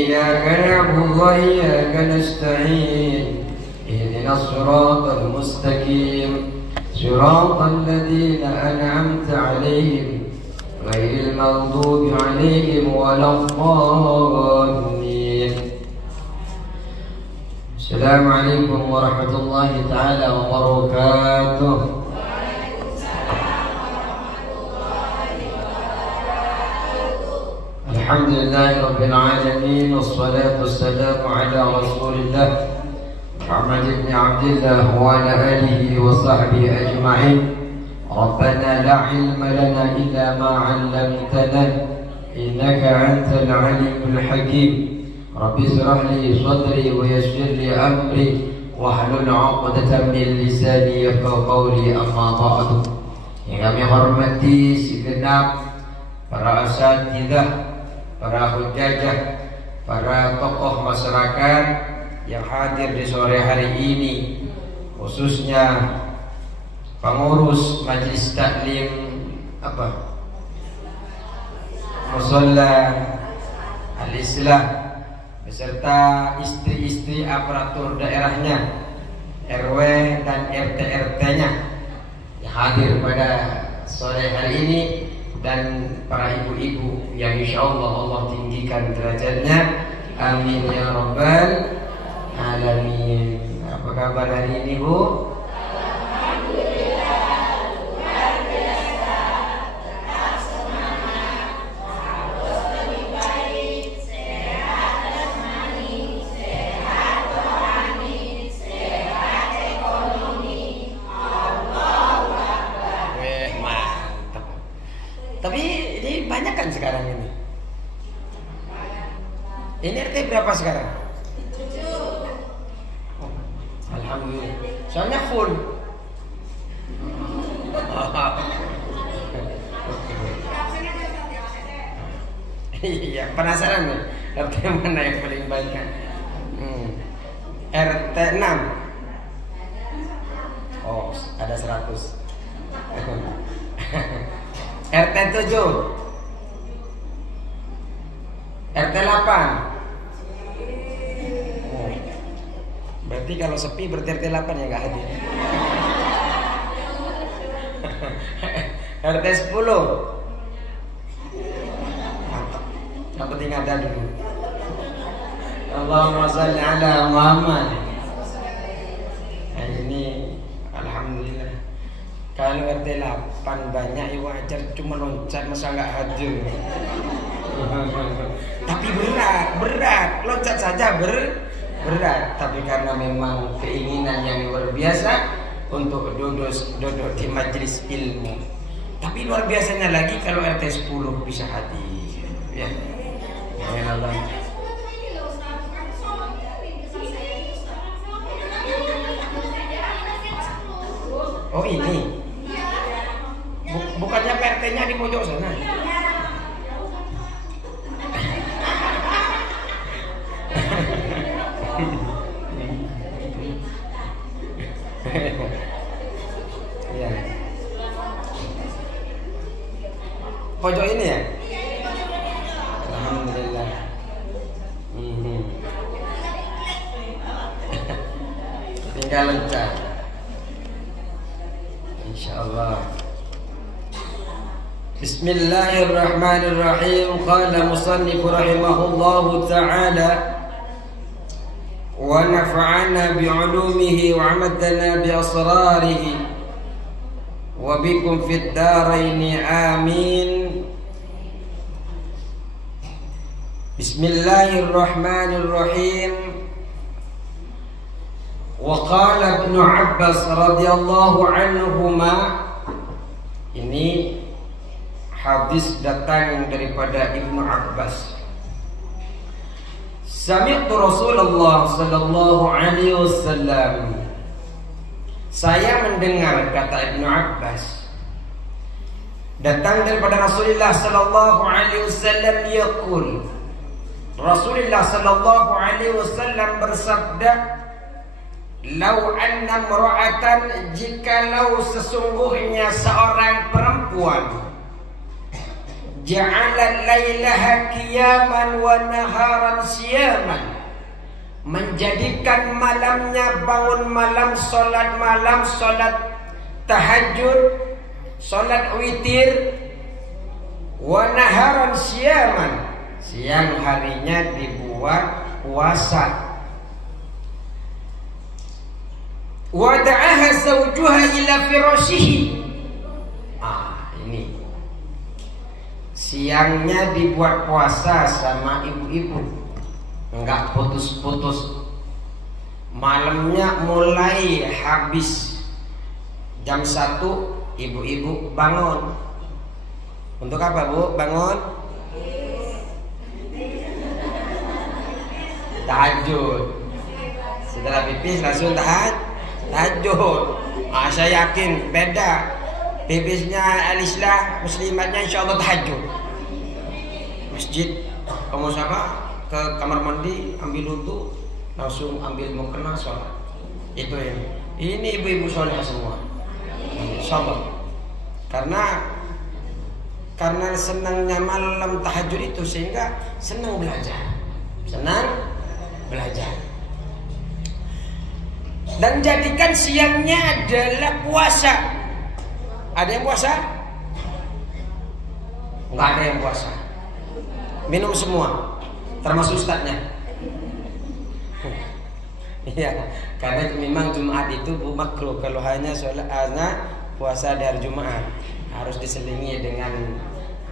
إياك نعبد وإياك نستعين اهدنا الصراط المستقيم صراط الذين أنعمت عليهم غير المغضوب عليهم ولا الضالين. السلام عليكم ورحمة الله تعالى وبركاته. Alhamdulillahi Rabbil Alamin. Wassalatu wassalamu ala Rasulillah Muhammad ibn Abdillah wa ala alihi wa sahbihi ajma'in. Rabbana la ilma lana illa ma 'allamtana innaka antal alimul hakim. Rabbi shrah li sadri wa yassir li amri wahlul 'uqdatam min lisani yafqahu qawli, amma ba'du. Yang kami hormati segenap para asatidzah, para hujajah, para tokoh masyarakat yang hadir di sore hari ini, khususnya pengurus Majelis Taklim Musholla Al-Islah beserta istri-istri aparatur daerahnya, RW dan RT-RT-nya yang hadir pada sore hari ini, dan para ibu-ibu yang insya Allah tinggikan derajatnya, amin ya rabbal alamin. Apa kabar hari ini, Bu? Alhamdulillah, luar biasa. Tetap semangat, harus lebih baik. Sehat jasmani, sehat rohani, sehat ekonomi. Allahu Akbar. Mantap. Tapi ini banyak kan sekarang ini. Ini RT berapa sekarang? 7. Alhamdulillah. Soalnya full. Iya, penasaran nih. RT mana yang paling banyak? RT 6. Oh, ada 100. RT 7, RT 8. Oh, berarti kalau sepi berarti RT 8 yang gak hadir. RT 10. Mantap. Yang penting ada dulu. Allahumma shalli ala Muhammad. Nah, ini alhamdulillah. Kalau RT 8 banyak ya wajar, cuma loncat masa nggak hadir. Tapi berat, loncat saja berat. Tapi karena memang keinginan yang luar biasa untuk duduk di majelis ilmu. Tapi luar biasanya lagi kalau RT 10 bisa hadir. Ya, ya Allah. Oh ini. Bukannya PRT-nya di pojok sana? Ya. Pojok ini ya? Alhamdulillah. Tinggal loncat. Insyaallah. Bismillahirrahmanirrahim. Qala musannif rahimahullahu ta'ala wa nafa'ana bi'ulumihi wa amadana bi asrarihi wa bikum fid daraini amin. Bismillahirrahmanirrahim. Wa qala Ibnu Abbas radhiyallahu anhuma. Ini hadis datang daripada Ibnu Abbas. Sami'tu Rasulullah sallallahu alaihi wasallam. Saya mendengar, kata Ibnu Abbas, datang daripada Rasulullah sallallahu alaihi wasallam yaqul. Rasulullah sallallahu alaihi wasallam bersabda, "Lau anna imra'atan, jikalau sesungguhnya seorang perempuan Ja'ala lailaha qiyaman wa naharan siyaman. Menjadikan malamnya bangun malam, salat tahajud, salat witir, wa naharan siyaman. Siang harinya dibuat puasa. Wa da'aha zawjuha ila firashihi. Ini siangnya dibuat puasa sama ibu-ibu, enggak putus-putus. Malamnya mulai habis jam 1 ibu-ibu bangun. Untuk apa, Bu? Bangun tahajud. Setelah pipis langsung tahajud. Saya yakin beda. Pipisnya Alislah, muslimatnya insyaallah tahajud. Masjid, kamu sama ke kamar mandi, ambil wudu, langsung ambil mukena sholat. Itu ini ibu-ibu soleh semua. Insyaallah. Karena senangnya malam tahajud itu sehingga senang belajar. Dan jadikan siangnya adalah puasa. Ada yang puasa? Enggak ada yang puasa. Minum semua, termasuk ustadznya. Iya, karena memang Jumat itu makruh kalau hanya sholat puasa di hari Jumat. Harus diselingi dengan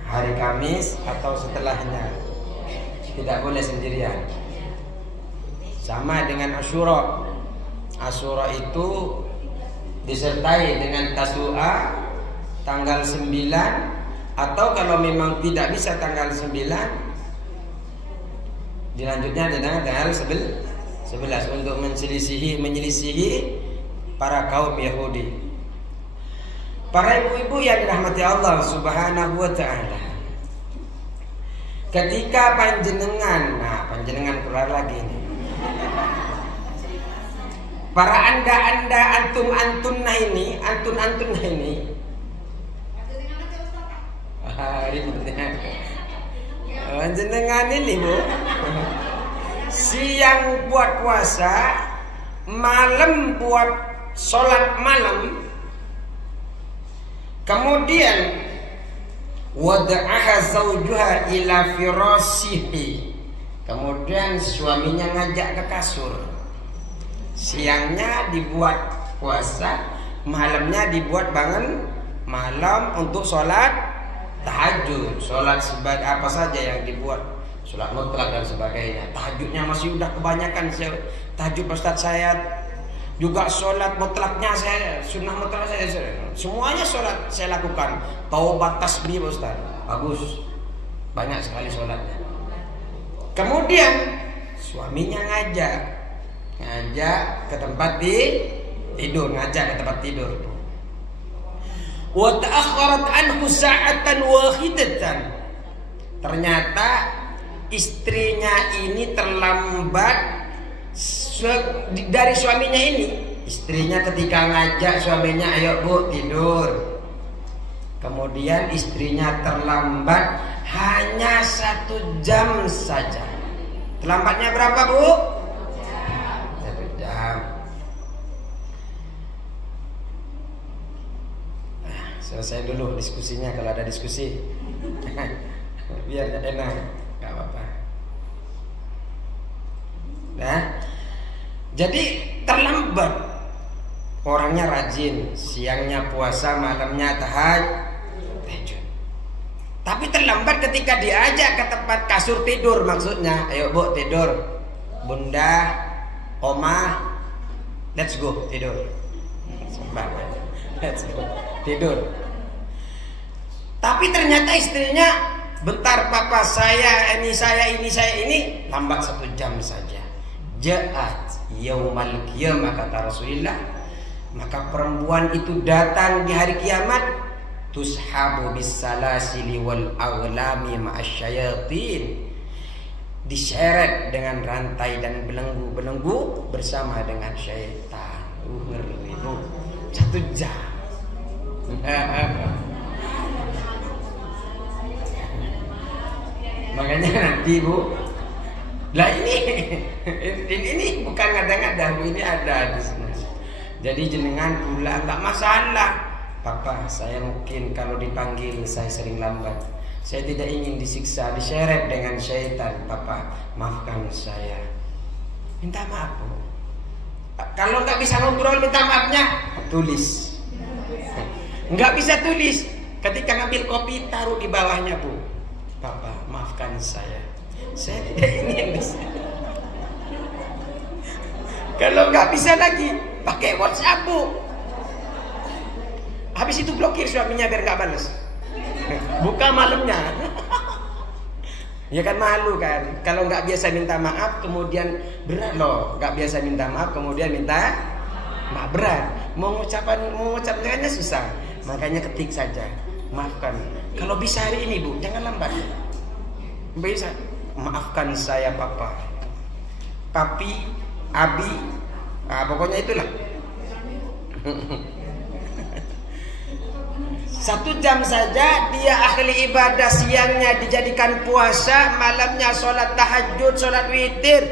hari Kamis atau setelahnya. Tidak boleh sendirian. Sama dengan Asyura. Asyura itu disertai dengan Tasu'a tanggal 9, atau kalau memang tidak bisa tanggal 9, dilanjutnya dengan tanggal 11 untuk menyelisihi para kaum Yahudi. Para ibu-ibu yang dirahmati Allah Subhanahu wa ta'ala, ketika panjenengan keluar lagi ini, para anda antun-antunna ini, panjenengan ini, Bu, siang buat puasa, malam buat sholat malam. Kemudian wada'aha zawjuha ila firashihi. Kemudian suaminya ngajak ke kasur. Siangnya dibuat puasa, malamnya dibuat bangun malam untuk sholat tahajud. Sholat sebagai apa saja yang dibuat, sholat mutlak dan sebagainya. Tahajudnya masih udah kebanyakan. Tahajud Ustaz saya juga sholat mutlaknya, saya sunnah mutlak saya semuanya sholat saya lakukan. Taubat tasbih Ustaz, bagus, banyak sekali sholatnya. Kemudian suaminya ngajak ke tempat tidur, wa ta'akhkharat anhu sa'atan wahidatan. Ternyata istrinya ini terlambat dari suaminya ini. Istrinya ketika ngajak suaminya, ayo Bu tidur, kemudian istrinya terlambat hanya 1 jam saja. Terlambatnya berapa, Bu? 1 jam. Selesai dulu diskusinya kalau ada diskusi. Biar enak, gak apa-apa. Nah, jadi terlambat. Orangnya rajin, siangnya puasa, malamnya tahajud. Tapi terlambat ketika diajak ke tempat kasur tidur, maksudnya, ayo Bu tidur, Bunda, Oma, let's go tidur. Let's go tidur. Tapi ternyata istrinya, bentar Papa, saya ini lambat 1 jam saja. Ja'at yaumal qiyamah, kata Rasulullah, maka perempuan itu datang di hari kiamat, tushabu bisalasili wal aghlami ma'asyayatin, diseret dengan rantai dan belenggu bersama dengan syaitan. Ngeri itu 1 jam. Makanya nanti Bu, lah ini bukan ngada-ngada Bu, ini ada di sini. Jadi jenengan pula nggak masalah. Papa, saya mungkin kalau dipanggil saya sering lambat. Saya tidak ingin disiksa, diseret dengan syaitan. Papa, maafkan saya. Minta maaf Bu. Kalau nggak bisa ngobrol minta maafnya, tulis. Nggak bisa tulis, ketika ngambil kopi taruh di bawahnya Bu. Papa, maafkan saya tidak ingin diseret. Kalau nggak bisa lagi, pakai WhatsApp Bu. Habis itu blokir suaminya biar nggak balas. Buka malamnya. Ya kan malu kan. Kalau nggak biasa minta maaf, kemudian berat loh. Nggak biasa minta maaf, kemudian minta maaf, berat. Mau mengucapkannya susah. Makanya ketik saja. Maafkan. Kalau bisa hari ini Bu, jangan lambat. Bisa. Maafkan saya Papa. Papi, Abi, pokoknya itulah. 1 jam saja dia ahli ibadah, siangnya dijadikan puasa, malamnya sholat tahajud, sholat witir,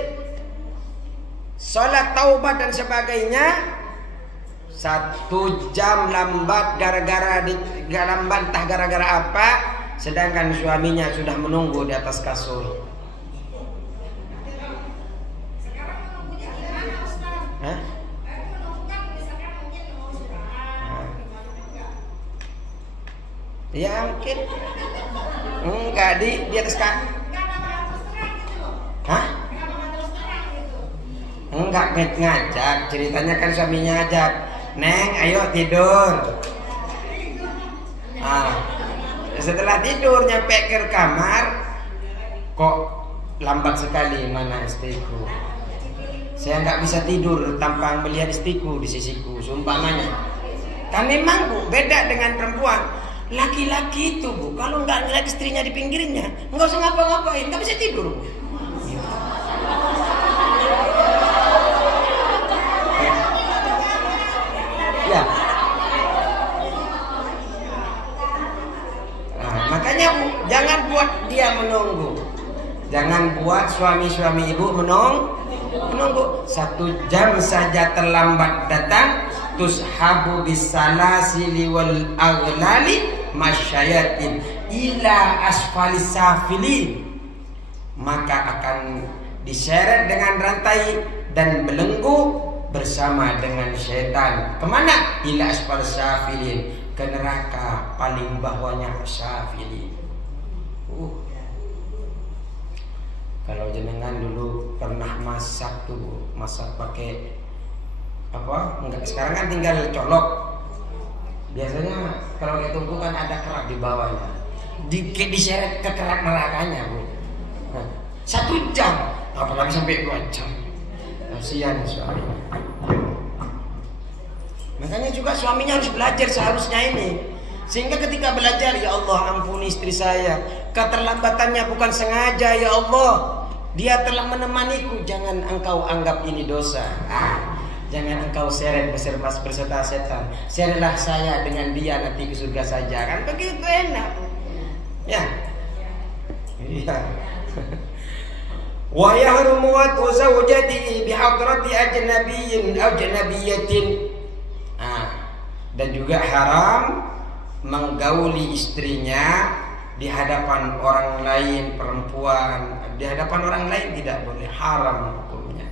sholat taubat dan sebagainya. 1 jam lambat gara-gara apa? Sedangkan suaminya sudah menunggu di atas kasur. Hah? Ya mungkin enggak di atas kan? Hah? Enggak ngajak, ceritanya kan suaminya ngajak. Neng, ayo tidur. Setelah tidur nyampe ke kamar, kok lambat sekali, mana istriku. Saya nggak bisa tidur tanpa melihat istriku di sisiku, seumpamanya. Kan memang Bu, beda dengan perempuan. Laki-laki itu Bu, kalau nggak ngeliat istrinya di pinggirnya, nggak usah ngapa-ngapain, nggak bisa tidur Bu. Ya. Nah, makanya Bu, jangan buat dia menunggu. Jangan buat suami-suami ibu menunggu. 1 jam saja terlambat datang, tushabu bisalasili wal aghlali masyayatin ila asfali safilin, maka akan diseret dengan rantai dan belenggu bersama dengan syaitan. Kemana? Ila asfali safilin, ke neraka paling bawahnya safilin. Kalau jenengan dulu pernah masak tuh, masak pakai apa? Enggak, sekarang kan tinggal colok. Biasanya kalau ditunggu kan ada kerak di bawahnya. Diseret ke kerak nerakanya Bu. 1 jam, apalagi sampai 2 jam. Kasihan suaminya. Makanya juga suaminya harus belajar seharusnya ini. Sehingga ketika belajar, ya Allah ampuni istri saya, keterlambatannya bukan sengaja ya Allah, dia telah menemaniku, jangan engkau anggap ini dosa. Jangan engkau seret beserta setan. Seretlah saya dengan dia nanti ke surga saja. Kan begitu enak. Ya. Iya. Wa yahrumu wa zawjatihi bi hadrati ajnabiyyin ajnabiyatin. Dan juga haram menggauli istrinya di hadapan orang lain, perempuan di hadapan orang lain tidak boleh, haram hukumnya.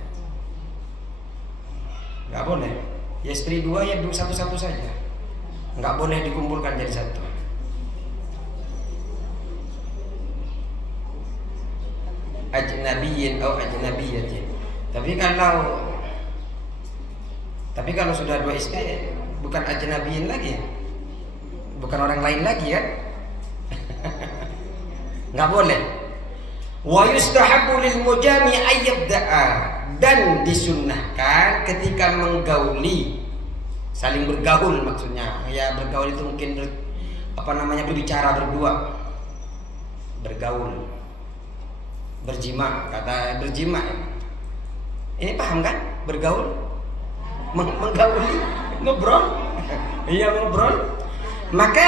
Nggak boleh. Ya istri 2 ya 1 saja. Nggak boleh dikumpulkan jadi 1. Ajnabiyyin atau ajnabiyatin. Tapi kalau sudah 2 istri bukan ajnabiyyin lagi. Bukan orang lain lagi kan? Nggak boleh. Wa yustahabbu lil mujami ayyabda'a, dan disunnahkan ketika menggauli, saling bergaul maksudnya. Ya bergaul itu mungkin berbicara berdua. Bergaul. Berjima, kata berjima. Ini paham kan? Bergaul? Menggauli, ngobrol. Iya ngobrol. Maka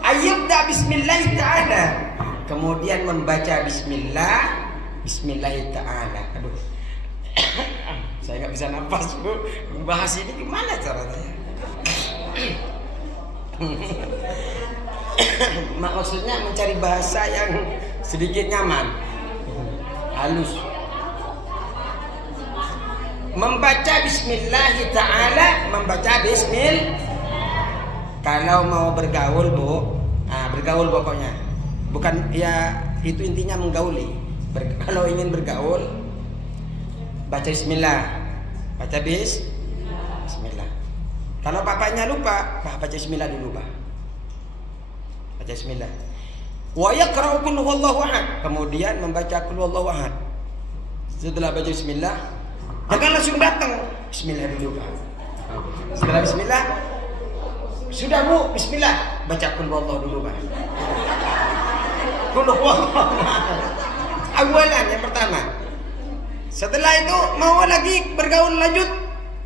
ayyabda bismillah ta'ala. Kemudian membaca bismillah ta'ala. Aduh. Saya nggak bisa nafas, Bu. Bahas ini gimana caranya? Maksudnya mencari bahasa yang sedikit nyaman, halus. Membaca bismillah ta'ala, membaca bismillah. Kalau mau bergaul, Bu, bergaul pokoknya. Bukan ya itu intinya menggauli. Kalau ingin bergaul, baca bismillah. Baca bismillah. Kalau papanya lupa, baca bismillah dulu, Pak. Baca bismillah. Wa yaqra'u qul huwallahu ahad. Kemudian membaca qul huwallahu ahad. Setelah baca bismillah, jangan langsung datang. Bismillah dulu, Pak. Setelah bismillah, sudah, Bu, bismillah. Baca qul huwallahu dulu, Pak. Qul huwallahu ahad. Awalan yang pertama. Setelah itu mau lagi bergaul lanjut,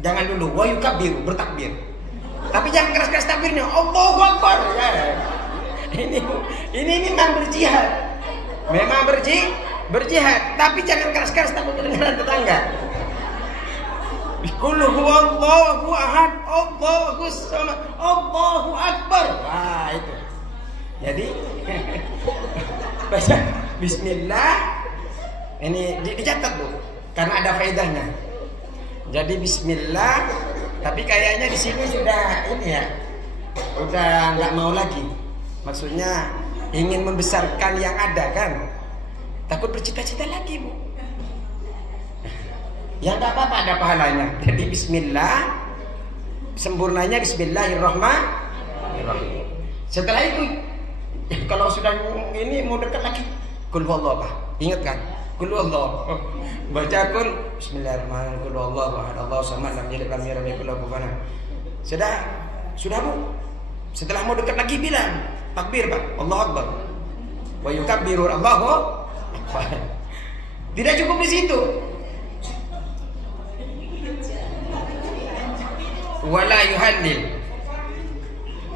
jangan dulu wa yukabbir, bertakbir. Tapi jangan keras-keras takbirnya. Allahu Akbar. Ini memang berjihad. Memang berjihad, tapi jangan keras-keras takut kedengaran tetangga. Qul huwallahu ahad, Allahus samad, Allahu Akbar. Wah, itu. Jadi baca bismillah. Ini dicatat, Bu, karena ada faedahnya. Jadi bismillah, tapi kayaknya di sini sudah ini ya, udah nggak mau lagi. Maksudnya ingin membesarkan yang ada kan, takut bercita-cita lagi, Bu. Yang nggak apa-apa, ada pahalanya. Jadi bismillah, sempurnanya bismillahirrahmanirrahim. Setelah itu, kalau sudah ini mau dekat lagi, qul huwallahu ahad. Ingat kan? Qul huwallahu. Baca qul bismillahirrahmanirrahim. Qul huwallahu ahad, Allahu samad, lam yalid walam yulad walam yakul lahu kufuwan ahad. Sudah, Bu. Setelah mau dekat lagi bilang takbir, Pak. Allahu Akbar. Wa yukabbiru Allahu Akbar. Tidak cukup di situ. Wala yuhallil,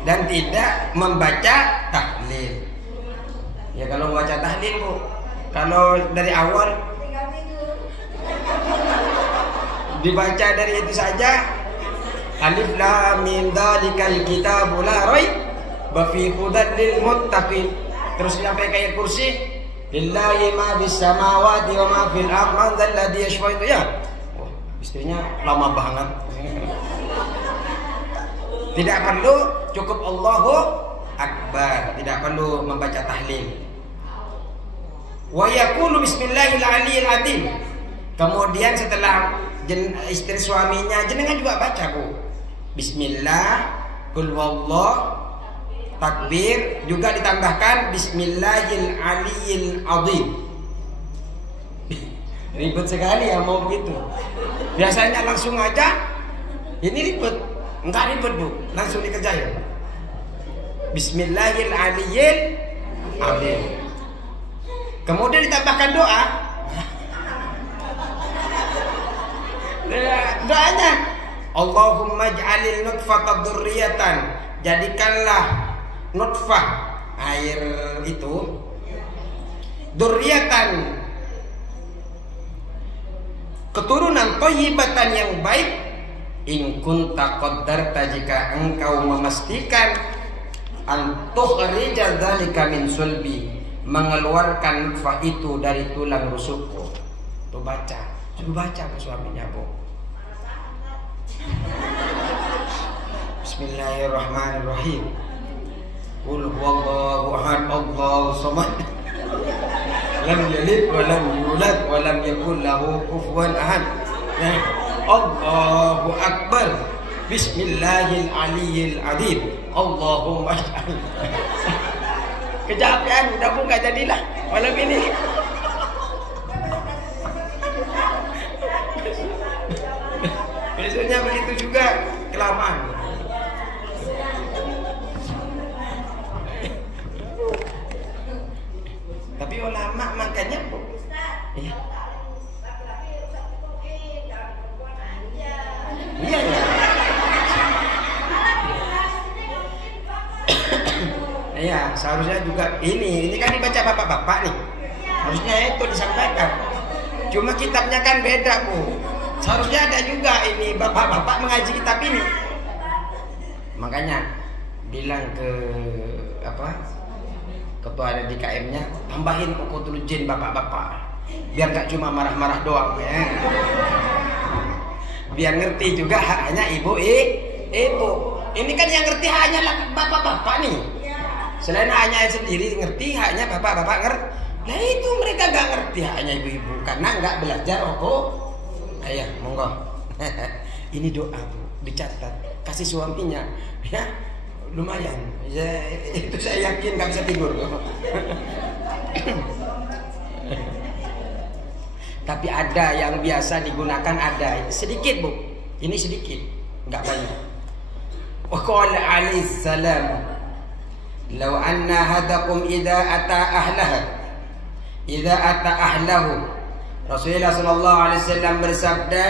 dan tidak membaca tahlil. Ya kalau membaca tahlil, Bu, kalau dari awal dibaca dari itu saja, alif lam mim dzalikal kitabul la raiba fi hudan lil muttaqin. Terus sampai kayak kursi, lillahi ma bis samawati wa ma fil ardi man dzal ladzi yashfa'u ya. Oh, istrinya lama banget. Tidak perlu, cukup Allahu Akbar, tidak perlu membaca tahlil. Wa yaqulu bismillahil aliyyil azim. Kemudian setelah istri suaminya, jenengan juga baca, Bu. Bismillah, qul huwallahu, takbir, juga ditambahkan bismillahil aliyyil azim. Ribet sekali ya mau begitu. Biasanya langsung aja, ini ribet. Enggak ribet, Bu, langsung dikerjain. Bismillahil aliyyil azim. Kemudian ditambahkan doa. Doanya, Allahumma ij'alil nutfata dzurriyyatan, jadikanlah nutfah, air itu, dzurriyyatan, keturunan thayyibatan yang baik. In kunta qaddarta, jika engkau memastikan, antukhrija dzalika min sulbi, mengeluarkan nutfah itu dari tulang rusukku. Tuh baca, suruh baca ke suaminya, Bu. Bismillahirrahmanirrahim. Qul huwallahu ahad, Allahu samad, lam yalid wa lam yulad wa lam yakul lahu kufuwan ahad. Allahu Akbar. Bismillahil aliyyil azim. Allahumma ij'al. Kecapean, udah Bu, gak jadilah malam ini. Besoknya begitu juga, kelamaan. Tapi ulama makanya, Bu, iya. Iya ya. Iya, seharusnya juga ini kan dibaca bapak-bapak nih. Harusnya itu disampaikan. Cuma kitabnya kan beda, Bu. Seharusnya ada juga ini bapak-bapak mengaji kitab ini. Makanya bilang ke ketua DKM-nya, tambahin Uqudul Jin bapak-bapak. Biar gak cuma marah-marah doang ya. Biar ngerti juga haknya ibu. Ini kan yang ngerti hanya bapak-bapak nih. Selain hanya sendiri ngerti, haknya bapak-bapak ngerti. Nah itu mereka gak ngerti haknya ibu-ibu karena gak belajar Ayah, monggo. Ini doa, Bu, dicatat. Kasih suaminya, ya lumayan. Ya, itu saya yakin gak bisa tidur. Tapi ada yang biasa digunakan, ada sedikit, Bu. Ini sedikit, nggak banyak. Wa qala alaihi salam, "Law anna hadakum idza ata ahlahu." Rasulullah sallallahu alaihi wasallam bersabda,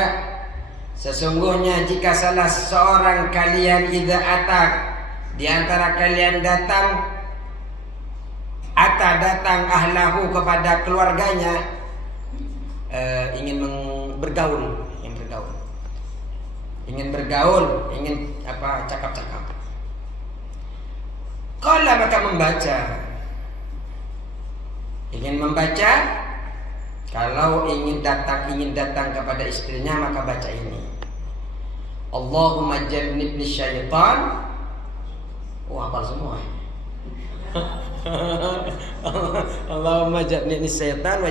sesungguhnya jika salah seorang kalian idza di antara kalian datang ahlahu kepada keluarganya, ingin bergaul, cakap-cakap. Qala maka membaca. Ingin membaca, kalau ingin datang kepada istrinya maka baca ini. Allahumma jannibni syaitan. Hafal semua. Allahumma jannibni syaitan wa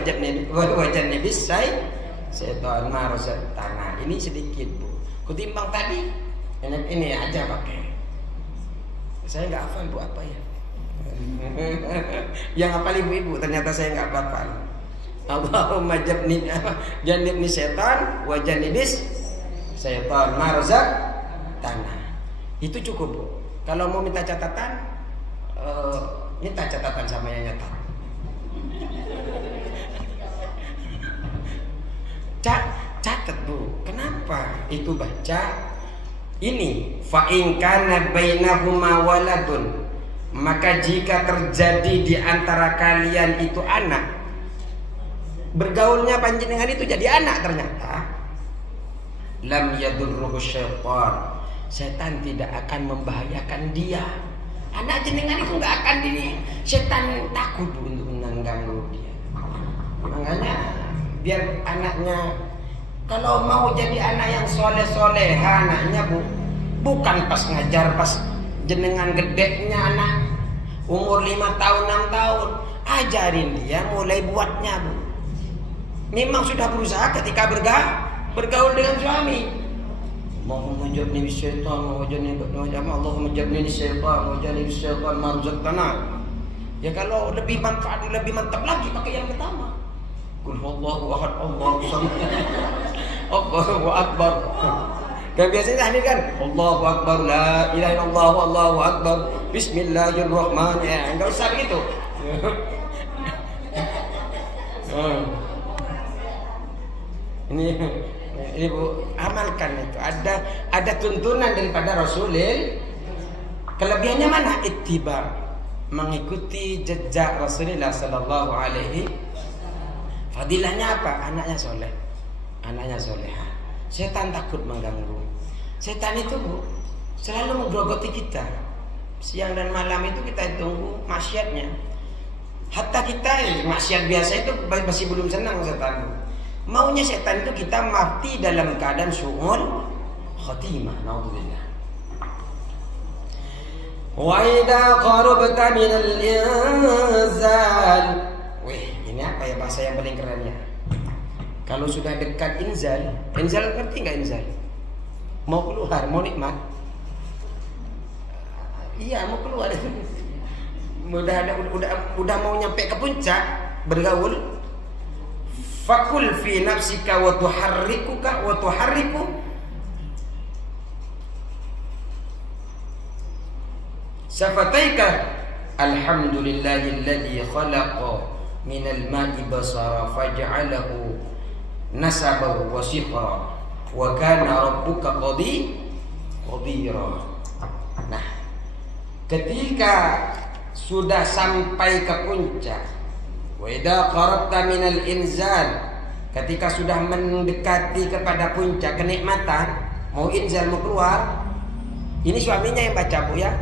jannibis syaitan ma razaqtana. Ini sedikit, Bu. Kutimbang tadi ini aja pakai. Saya nggak hafal, Bu, apa ya? Yang hafal ibu-ibu, ternyata saya nggak hafal. Allahumma jannibni syaitan wa jannibis syaitan ma razaqtana. Itu cukup, Bu. Kalau mau minta catatan, minta catatan sama yang nyatat. Catat, Bu. Kenapa itu baca ini? Fa in kana bainahuma waladun, maka jika terjadi di antara kalian itu anak, bergaulnya panjenengan itu jadi anak, ternyata lam yadurruhu syaitan, setan tidak akan membahayakan dia. Anak jenengan itu nggak akan setan takut untuk mengganggu dia. Makanya biar anaknya, kalau mau jadi anak yang soleh anaknya, Bu, bukan pas ngajar pas jenengan gedenya anak umur 5 tahun 6 tahun, ajarin dia mulai buatnya, Bu. Memang sudah berusaha ketika bergaul dengan suami. Allahumma jannibni syaitan wa jannibni syaitan ma razaqtana. Ya kalau lebih manfaat, lebih mantap lagi pakai yang pertama. Qul huwallahu ahad, Allahu samad. Allahu akbar. Kan biasanya ini kan Allahu akbar, la ilaha illallah, Allahu akbar, bismillahirrahmanirrahim. Enggak usah begitu. Ini Bu, amalkan itu. Ada tuntunan daripada Rasulullah. Kelebihannya mana? Ittiba, mengikuti jejak Rasulullah sallallahu alaihi. Fadilahnya apa? Anaknya soleh, anaknya soleha. Setan takut mengganggu. Setan itu, Bu, selalu menggerogoti kita. Siang dan malam itu kita tunggu maksiatnya. Hatta kita maksiat biasa itu masih belum senang setan. Maunya setan itu kita mati dalam keadaan su'ul khatimah. Naudzubillah. Wa idza qarabta minal inzal. Wih, ini apa ya bahasa yang paling keren ya? Kalau sudah dekat inzal ngerti nggak inzal? Mau keluar, mau nikmat? Iya, mau keluar. Udah mau nyampe ke puncak bergaul. Fakul fi nafsika wa tuharriku safataika alhamdulillahilladzi khalaqa minal ma'i basara faj'alahu nasaban wa sihra wa kana rabbuka qadira. Nah, ketika sudah sampai ke puncak. Wa idza qarabta minal inzal, ketika sudah mendekati kepada puncak kenikmatan, mau inzal mau keluar, ini suaminya yang baca Bu ya.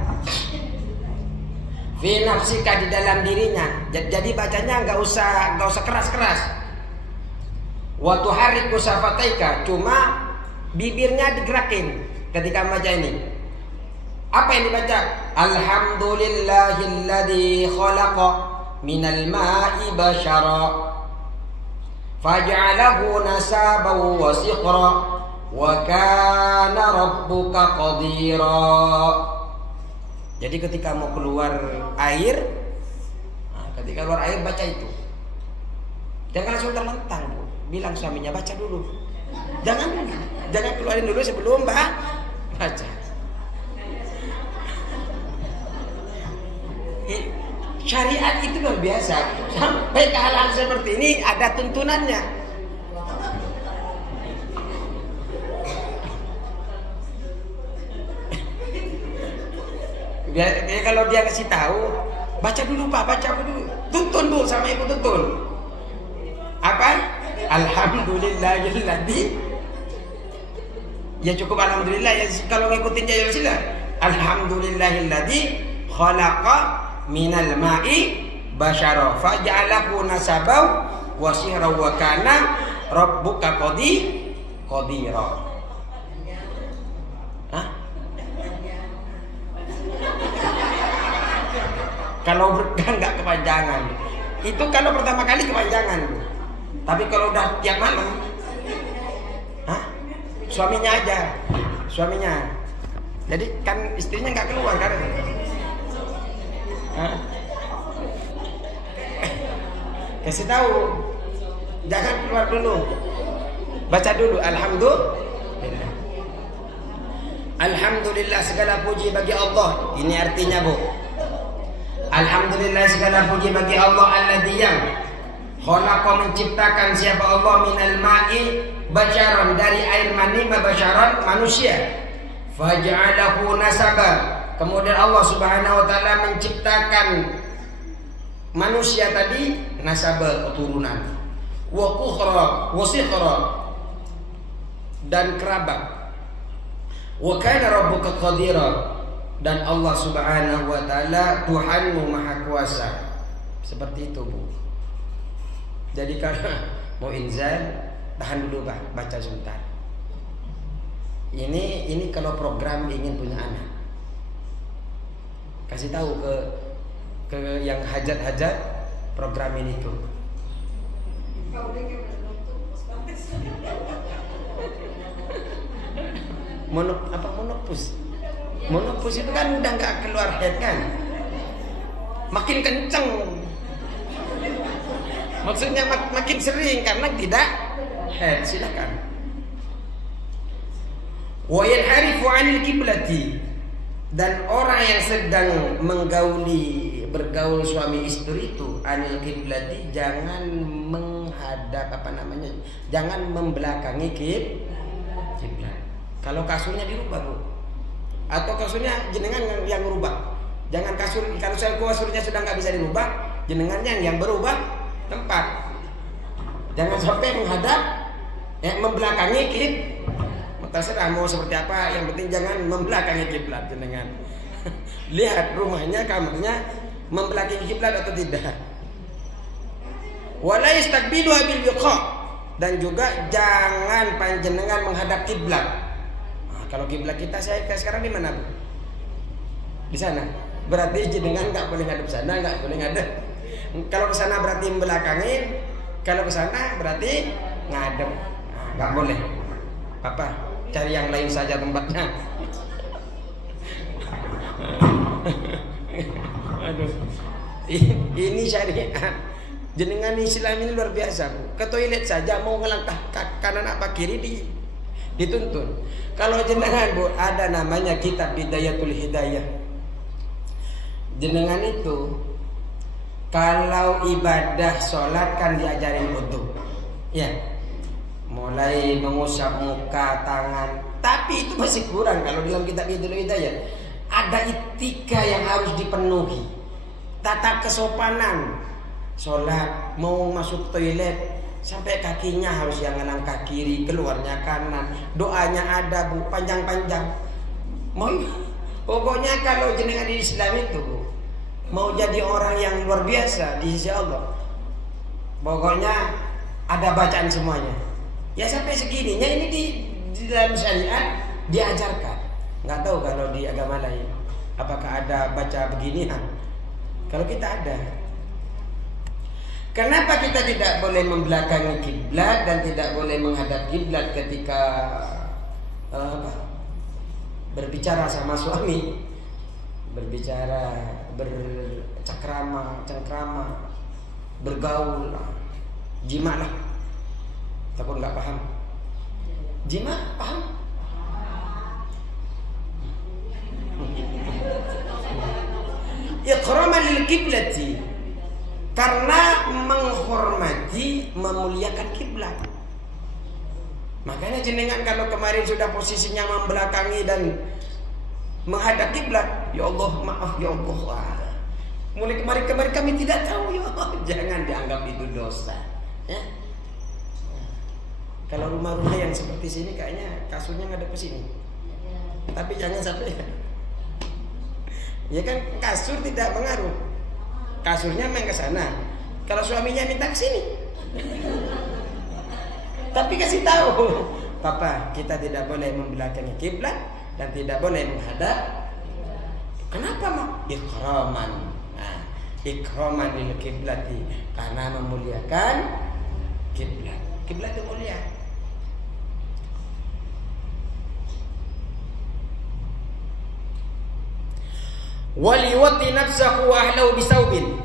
Fi nafsika, di dalam dirinya. Jadi bacanya nggak usah keras-keras. Wa tuharriku syafataika, cuma bibirnya digerakin ketika baca ini. Apa yang dibaca? Alhamdulillahilladzi khalaqa minal ma'i basyara faj'alahu nasaban wa siqra wa kana rabbuka qadira. Jadi ketika mau keluar air, ketika keluar air baca itu. Jangan langsung terlentang Bu. Bilang suaminya baca dulu. Jangan keluarin dulu sebelum baca. Syariat itu luar biasa. Sampai ke hal-hal seperti ini ada tuntunannya. Kalau dia kasih tahu, baca dulu Pak, baca dulu. Tuntun Bu, sama ibu tuntun. Apa? Alhamdulillahilladzi. Ya cukup alhamdulillah ya, kalau ngikutin dia ya sila. Alhamdulillahilladzi khalaqa minal ma'i basyara faj'alahu nasaban wa sihra wa kana rabbuka qadira. Hah? Kalau berkah enggak kepanjangan. Itu kalau pertama kali kepanjangan. Tapi kalau udah tiap malam, suaminya aja. Suaminya. Jadi kan istrinya enggak keluar kan? Kasih tahu, jangan keluar dulu, baca dulu. Alhamdulillah segala puji bagi Allah. Ini artinya Bu, alhamdulillah segala puji bagi Allah alladzi yang khalaqa, menciptakan siapa Allah, minal ma'i basyaran, dari air mani, basyaran manusia, faj'alahu nasaba, kemudian Allah Subhanahu wa taala menciptakan manusia tadi nasaba, keturunan, wa ukhra wa sikhra, dan kerabat, wa kana rabbuka qadira, dan Allah Subhanahu wa taala Tuhanmu maha kuasa. Seperti itu Bu. Jadi kalau mau inzal, tahan dulu Pak, baca sebentar. Ini kalau program ingin punya anak, kasih tahu ke yang hajat-hajat program ini tuh. Monopus. Monopus itu kan udah nggak keluar head kan, makin kenceng. Maksudnya makin sering karena tidak head. Silakan. Wa yanharifu 'anil qiblati, dan orang yang sedang bergaul suami istri itu, anil qiblati, jangan menghadap jangan membelakangi kiblat. Kalau kasurnya dirubah Bu, atau kasurnya jenengan yang merubah. Jangan kalau kasurnya sudah nggak bisa dirubah, jenengannya yang berubah tempat. Jangan sampai menghadap, membelakangi kiblat. Terserah mau seperti apa, yang penting jangan membelakangi kiblat jenengan. Lihat rumahnya, kamarnya membelakangi kiblat atau tidak. Wala yastaqbilu bil wiqa, dan juga jangan panjenengan menghadap kiblat. Kalau kiblat kita sekarang di mana Bu? Di sana. Berarti jenengan nggak boleh ngadep sana, nggak boleh ngadep. Kalau ke sana berarti membelakangi, kalau ke sana berarti ngadep. Nggak boleh. Apa? Cari yang lain saja tempatnya. Aduh, ini syariat. Jenengan Islam ini luar biasa Bu. Ke toilet saja mau ngelangkah kanan apa kiri dituntun. Kalau jenengan Bu, ada namanya kitab Bidayatul Hidayah. Jenengan itu kalau ibadah sholat kan diajarin wudu, ya. Mulai mengusap muka, tangan. Tapi itu masih kurang. Kalau dalam kitab Bidayatul Hidayah ada etika yang harus dipenuhi. tata kesopanan. Sholat, mau masuk toilet, sampai kakinya harus yang ngelangkah kiri, keluarnya kanan. Doanya ada Bu, panjang-panjang. Pokoknya kalau jenengan di Islam itu Bu, mau jadi orang yang luar biasa di sisi Allah, pokoknya ada bacaan semuanya. Ya sampai segininya ini di dalam syariat diajarkan. Nggak tahu kalau di agama lain apakah ada baca beginian. Kalau kita ada. Kenapa kita tidak boleh membelakangi kiblat dan tidak boleh menghadap kiblat ketika berbicara sama suami, berbicara, cengkrama, bergaul, jima lah. Takut nggak paham? Jima paham? Ikraman lil kiblati, karena menghormati, memuliakan kiblat. Makanya jenengan kalau kemarin sudah posisinya membelakangi dan menghadap kiblat, ya Allah maaf ya Allah. Mulai kemarin kami tidak tahu ya Allah. Jangan dianggap itu dosa. Ya. Kalau rumah-rumah yang seperti sini kayaknya kasurnya ngadep ke sini. Tapi jangan sampai. Ya kan kasur tidak pengaruh. Kasurnya main ke sana. Kalau suaminya minta ke sini. Tapi kasih tahu, Papa, kita tidak boleh membelakangi kiblat dan tidak boleh menghadap. Kenapa, Mak? Ikraman. Nah, ikraman lil kiblati, karena memuliakan kiblat. Kiblat itu mulia. Waliwati nafsahu wa ahlahu bisaubin,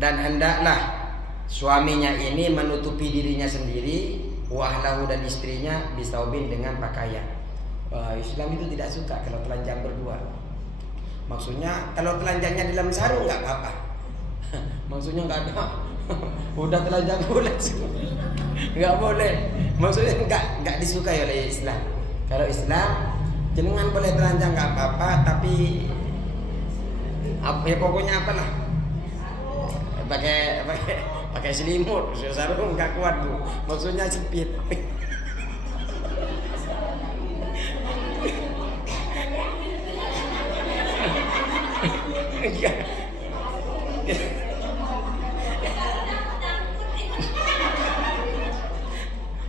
dan hendaklah suaminya ini menutupi dirinya sendiri, wa ahlahu dan istrinya bisaubin dengan pakaian. Islam itu tidak suka kalau telanjang berdua. Maksudnya kalau telanjangnya dalam sarung nggak apa-apa. Maksudnya nggak ada. Udah telanjang bulat nggak boleh. Maksudnya nggak disukai oleh Islam. Kalau Islam jenengan boleh telanjang nggak apa-apa, tapi ya pokoknya apalah, pakai selimut, sarung nggak kuat Bu, maksudnya sempit.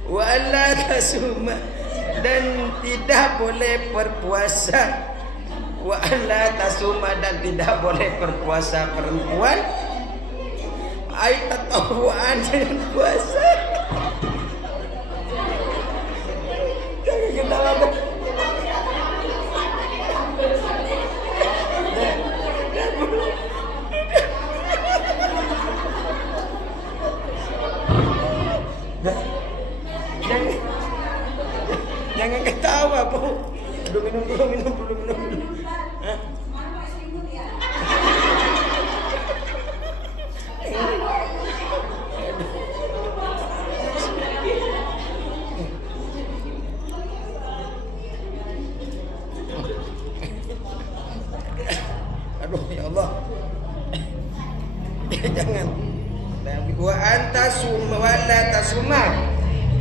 Wala tasuma, dan tidak boleh berpuasa. Wa alla tasuma, dan tidak boleh berpuasa perempuan ai tatawuan dengan puasa. Jangan ketawa. Jangan ketawa Bu. Minum dulu. Aduh ya Allah. Jangan. Wa anta summa wala tasuma,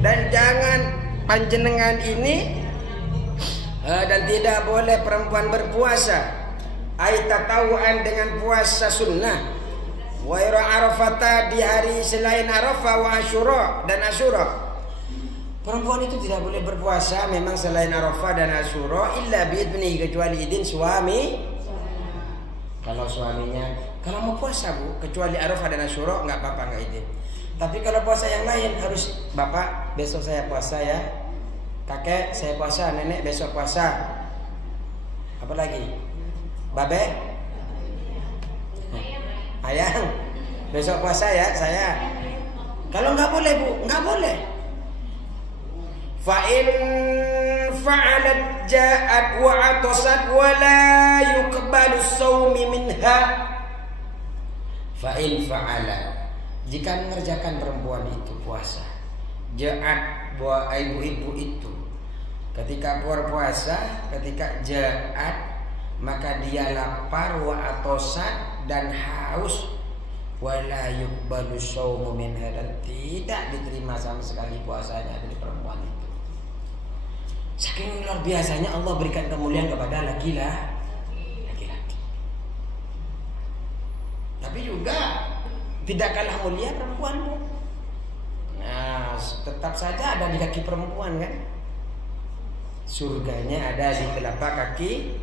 dan jangan panjenengan ini dan tidak boleh perempuan berpuasa ai tatawuan dengan puasa sunnah wa arafata, di hari selain Arafah, wa Asyura dan Asyura. Perempuan itu tidak boleh berpuasa memang selain Arafah dan Asyura illa biidni, kecuali izin suami. Kalau suaminya kalau mau puasa Bu, kecuali Arafah dan Asyura nggak apa-apa, nggak izin. Tapi kalau puasa yang lain harus, Bapak besok saya puasa ya, kakek saya puasa, nenek besok puasa. Apa lagi? Babe? Ayang besok puasa ya saya. Kalau nggak boleh Bu, nggak boleh. Fa in fa'alat ja'at wa atasat wa la yuqbalu shaumi minha. Fa in fa'alat, jika mengerjakan perempuan itu puasa, ja'at buat ibu-ibu itu ketika berpuasa, ketika ja'at maka dia lapar, wa atosat dan haus, wala yuqbalu shaumu minha, dan tidak diterima sama sekali puasanya dari perempuan itu. Saking luar biasanya Allah berikan kemuliaan kepada laki-laki. Tapi juga tidak kalah mulia perempuan pun. Nah, tetap saja ada di kaki perempuan kan. Surganya ada di telapak kaki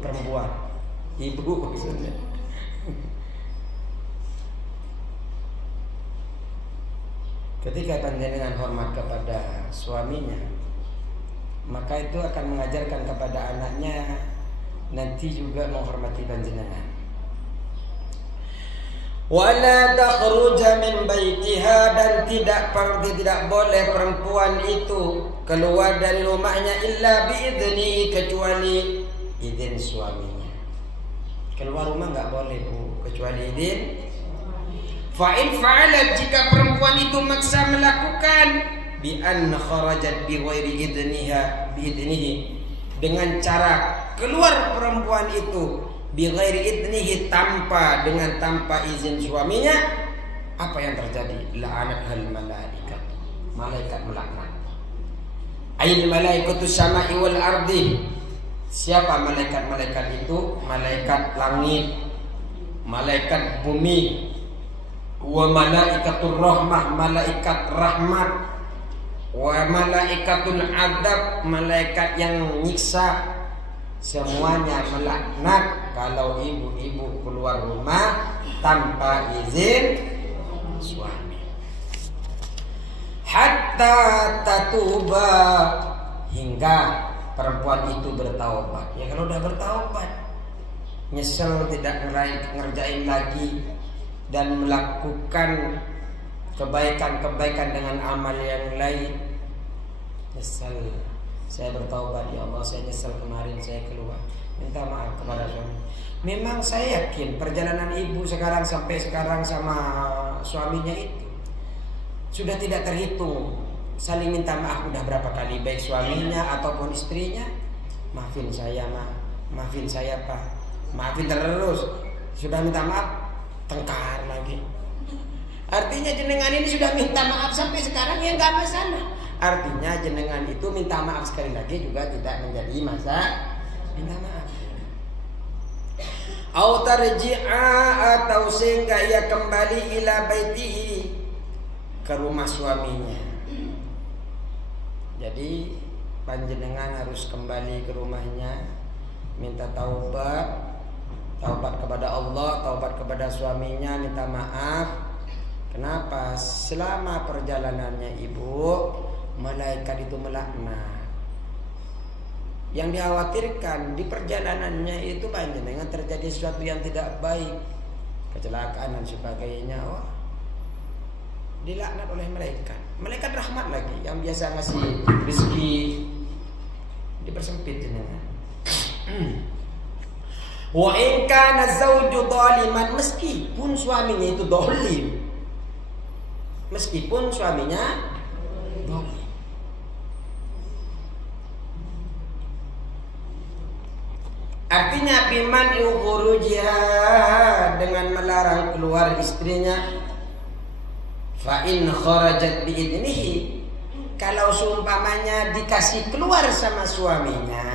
perempuan. Ibu maksudnya. Ketika panjenengan hormat kepada suaminya, maka itu akan mengajarkan kepada anaknya nanti juga menghormati panjenengan. Wala takhruja min baitiha, dan tidak boleh perempuan itu keluar dari rumahnya illa biidzni, kecuali izin suaminya. Keluar rumah enggak boleh Bu, kecuali izin. Fa in fa'alat, jika perempuan itu maksa melakukan, bi an kharajat bi ghairi idnihi, dengan cara keluar perempuan itu bi ghairi idnihi, tanpa izin suaminya, apa yang terjadi? La'anat hal malaikat, malaikat melaknat. Ail malaikatu sama'i wal ardi. Siapa malaikat-malaikat itu? Malaikat langit, malaikat bumi, wa malaikatur rahmah, malaikat rahmat, wa malaikatul adab, malaikat yang nyiksa. Semuanya melaknat kalau ibu-ibu keluar rumah tanpa izin suami. Hatta tatuba, hingga perempuan itu bertaubat. Ya kalau udah bertaubat, nyesel tidak ngerjain lagi dan melakukan kebaikan-kebaikan dengan amal yang lain, nyesel, saya bertaubat ya Allah, saya nyesel kemarin saya keluar, minta maaf kepada suami. Memang saya yakin perjalanan ibu sampai sekarang sama suaminya itu sudah tidak terhitung saling minta maaf udah berapa kali, baik suaminya ataupun istrinya. Maafin saya maafin saya Pak, maafin terus, sudah minta maaf tengkar lagi. Artinya jenengan ini sudah minta maaf sampai sekarang ya nggak masalah. Artinya jenengan itu minta maaf sekali lagi juga tidak menjadi minta maaf. Au tarji'a, atau sehingga ia kembali ila baitihi, ke rumah suaminya. Jadi panjenengan harus kembali ke rumahnya, minta taubat kepada Allah, taubat kepada suaminya, minta maaf. Kenapa? Selama perjalanannya ibu, malaikat itu melaknat. Yang dikhawatirkan di perjalanannya itu panjenengan terjadi sesuatu yang tidak baik, kecelakaan dan sebagainya. Wah, dilaknat oleh malaikat. Malaikat rahmat lagi yang biasa ngasih rezeki dipersempit jenengan. Wa in kana zawju dhaliman, meskipun suaminya itu zalim. Meskipun suaminya zalim. Artinya biman khurujiha, dengan melarang keluar istrinya. Fa in kharajat bi idnihi, kalau seumpamanya dikasih keluar sama suaminya,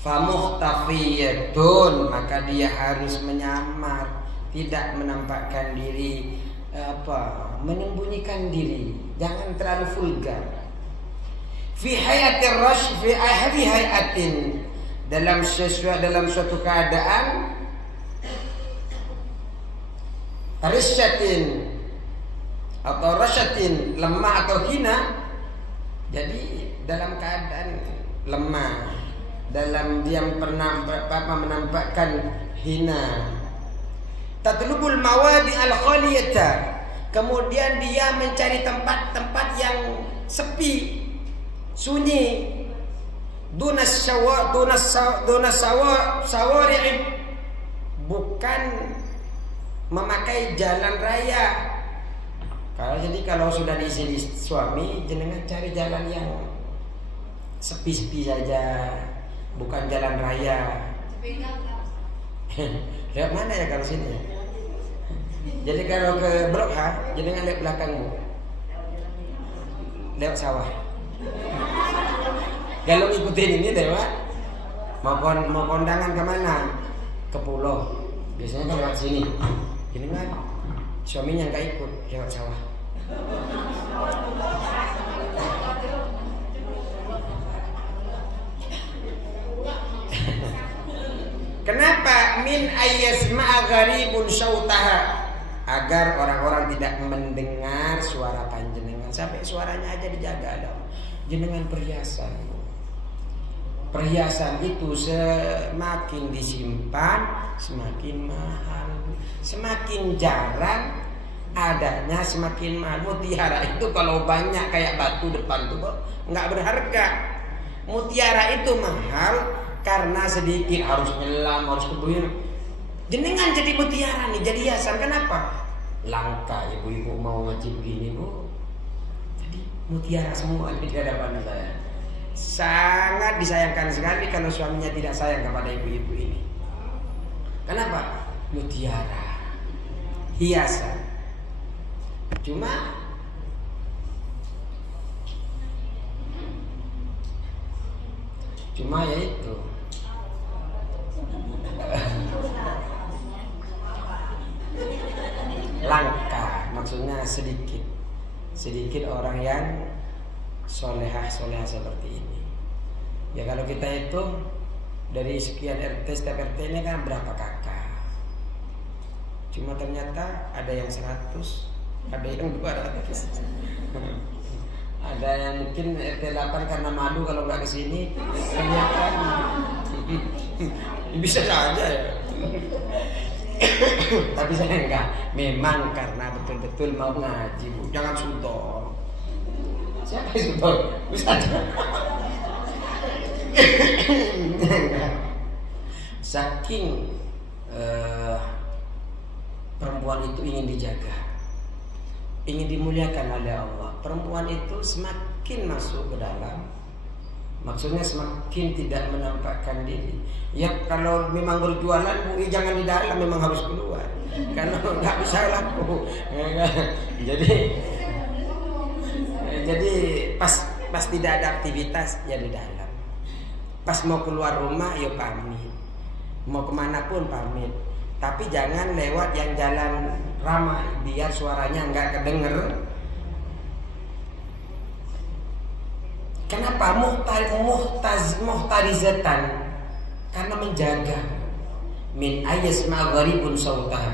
fa muhtafiyatun, maka dia harus menyamar, tidak menampakkan diri, menyembunyikan diri, jangan terlalu vulgar. Fi hayatir rash fi hayatin, dalam suatu keadaan risyatin atau rasyatin, lemah atau hina. Jadi dalam keadaan lemah, dalam diam pernah menampakkan hina. Tatlubul mawadi al khaliyata, kemudian dia mencari tempat-tempat yang sepi, sunyi. Sawari', bukan memakai jalan raya. Kalau sudah diisi suami, jenengan cari jalan yang sepi-sepi saja, bukan jalan raya. Lewat mana ya kalau sini? Jadi kalau ke Blok H, jenengan lihat belakangmu. Lewat sawah. Kalau ngikutin ini lewat mau kondangan kemana? Ke pulau. Biasanya kan lewat sini. Ini kan suaminya nggak ikut, lewat sawah. Kenapa? Min ayyasma'a gharibun sautaha, agar orang-orang tidak mendengar suara panjenengan. Sampai suaranya aja dijaga dong. Jenengan perhiasan. Perhiasan itu semakin disimpan semakin mahal. Semakin jarang adanya semakin mahal. Mutiara itu kalau banyak kayak batu depan tuh nggak berharga. Mutiara itu mahal karena sedikit, harus nyelam, harus kebun. Jenengan jadi mutiara nih, jadi hiasan. Kenapa? Langka ibu-ibu mau ngaji begini bu. Jadi mutiara semua di hadapan saya. Sangat disayangkan sekali kalau suaminya tidak sayang kepada ibu-ibu ini. Kenapa? Mutiara, hiasan. Cuma ya itu. Langka, maksudnya sedikit orang yang solehah seperti ini. Ya kalau kita itu dari sekian RT, setiap RT ini kan berapa kakak? Cuma ternyata ada yang 100, ada yang 200. Ada yang mungkin RT 8 karena malu kalau nggak kesini, ternyata bisa saja ya. Tapi saya enggak, memang karena betul-betul mau ngaji bu, jangan sudon. Siapa yang sudon? Ustaz. Saking perempuan itu ingin dijaga, ingin dimuliakan oleh Allah. Perempuan itu semakin masuk ke dalam, maksudnya semakin tidak menampakkan diri. Ya kalau memang berjualan bu, jangan di dalam, memang harus keluar. Karena nggak bisa laku. Jadi pas tidak ada aktivitas ya di dalam. Pas mau keluar rumah ya pamit, mau kemana pun pamit. Tapi jangan lewat yang jalan ramai biar suaranya nggak kedenger. Kenapa? Muhtarizatan, karena menjaga. Min ayyasma gharibun sautaha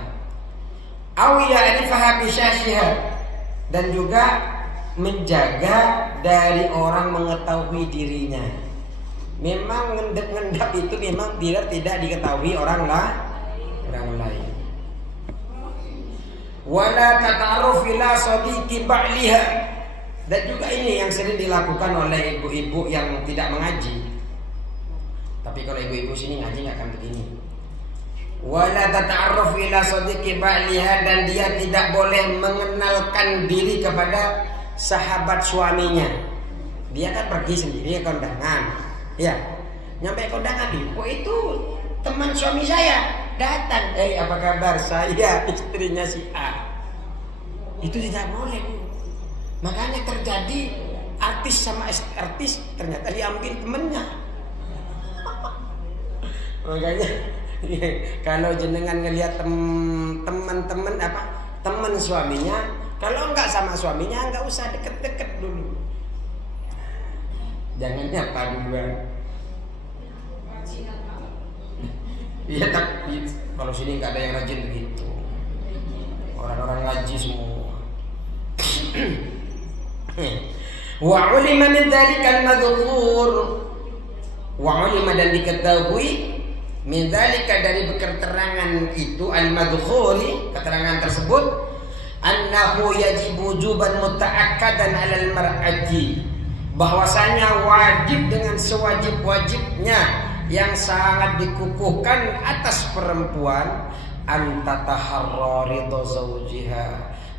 aw ya'rifaha bisyashiha, dan juga menjaga dari orang mengetahui dirinya. Memang ngendap itu memang tidak diketahui orang lain. Wala tata'aruf ila sadiqi ba'liha, dan juga ini yang sering dilakukan oleh ibu-ibu yang tidak mengaji. Tapi kalau ibu-ibu sini ngaji nggak akan begini. Wala tata'aruf ila sadiqi ba'liha, dan dia tidak boleh mengenalkan diri kepada sahabat suaminya. Dia kan pergi sendiri ke kondangan. Ya, nyampe kondangan kok itu teman suami saya datang. Apa kabar? Saya istrinya si A. Itu tidak boleh. Makanya terjadi artis sama artis ternyata diambil temennya. Makanya kalau jenengan ngelihat teman-teman teman suaminya, kalau enggak sama suaminya enggak usah deket-deket dulu. Jangan nyapa duluan. Iya, tapi kalau sini enggak ada yang rajin begitu. Orang-orang ngaji semua. Wa ulima min dzalikal madhkur, wa ulima, dan diketahui min dzalika, dari keterangan itu al-madhkuri, keterangan tersebut, annahu yajib wujuban muta'akkadan 'alal mar'ati, bahwasanya wajib dengan sewajib-wajibnya yang sangat dikukuhkan atas perempuan, antataharra ridha zaujiha,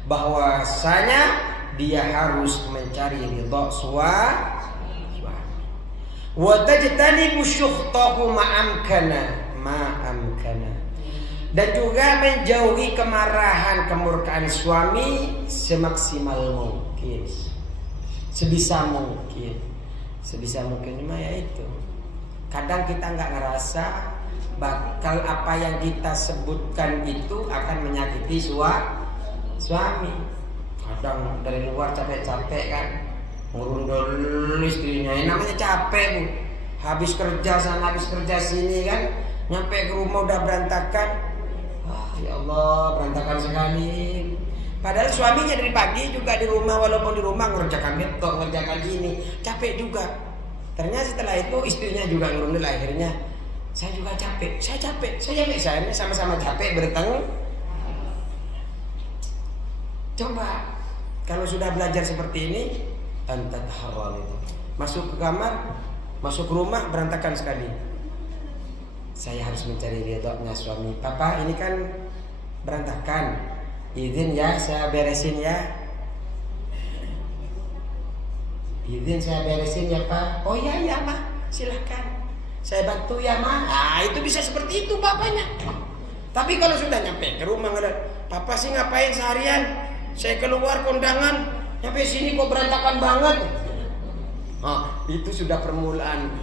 bahwasanya dia harus mencari ridha suami. Wa tajtanibu syukhtahu ma'amkana. Dan juga menjauhi kemarahan, kemurkaan suami semaksimal mungkin, sebisa mungkin. Sebisa mungkin mah ya itu. Kadang kita nggak ngerasa bakal apa yang kita sebutkan itu akan menyakiti suami. Kadang dari luar capek-capek kan, ngurung istrinya. Yang namanya capek bu. Habis kerja sana, habis kerja sini kan, nyampe ke rumah udah berantakan. Wah ya Allah, berantakan sekali. Padahal suaminya dari pagi juga di rumah, walaupun di rumah ngerjakan laptop, ngerjakan ini, capek juga. Ternyata setelah itu istrinya juga ngurundel, akhirnya saya juga capek, saya sama-sama capek bertengkar. Coba kalau sudah belajar seperti ini, antat haram itu. Masuk ke kamar, masuk ke rumah berantakan sekali. Saya harus mencari ridhonya suami. Papa, ini kan berantakan. Izin ya, saya beresin ya. Izin saya beresin ya Pak. Oh iya ya Pak, silahkan. Saya bantu ya Ma. Ah itu bisa seperti itu bapaknya. Tapi kalau sudah nyampe ke rumah ngeliat, Papa sih ngapain seharian? Saya keluar kondangan, nyampe sini kok berantakan banget. Itu sudah permulaan.